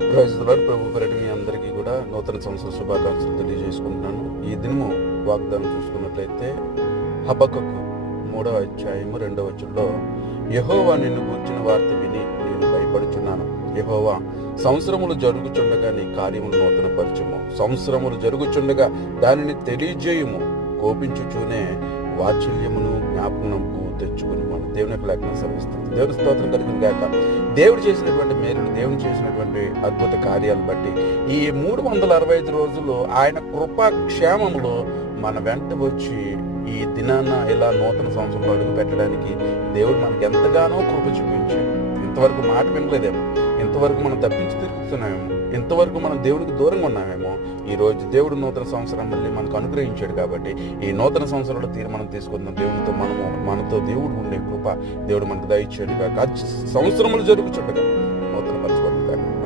Praise the lord. ప్రభు పేరిట మీ అందరికీ కూడా నూతన సంవత్సర శుభాకాంక్షలు తెలియజేసుకుంటున్నాను. ఈ దినము వాగ్దానం చూసుకున్నట్లయితే హబక్కకు 3వ అధ్యాయము 2వ వచనంలో, యెహోవా నిన్ను గూర్చిన వార్త విని నేను భయపడుచున్నాను. యెహోవా, సంవత్సరములు జరుగుచుండగా నీ కార్యములు నూతన పరచుము. సంవత్సరములు జరుగుచుండగా దానిని తెలియజేయుము. కోపించుచూనే వాత్సల్యమును జ్ఞాపకమునకు తెచ్చుకుని మన దేవుని యొక్క లేఖనం సెలవిస్తుంది. దేవుని స్తోత్రం కలిగిన గాక. దేవుడు చేసినటువంటి మేలులు, దేవుడు చేసినటువంటి అద్భుత కార్యాలు బట్టి ఈ 365 రోజుల్లో ఆయన కృపా క్షేమములో మన వెంట వచ్చి ఈ దినాన ఇలా నూతన సంవత్సరంలో అడుగు పెట్టడానికి దేవుడు మనకి ఎంతగానో కృప చూపించాడు. ఇంతవరకు మాట వినలేదేమో, ఇంతవరకు మనం తప్పించి తిరుగుతున్నామేమో, ఇంతవరకు మనం దేవుడికి దూరంగా ఉన్నామేమో, ఈ రోజు దేవుడు నూతన సంవత్సరం మళ్ళీ మనకు అనుగ్రహించాడు. కాబట్టి ఈ నూతన సంవత్సరంలో తీర్మానం తీసుకుందాం. దేవునితో మనతో దేవుడు ఉండే కృప దేవుడు మనకు దయచేయడు కాక. సంవత్సరములు జరుగుచుండగా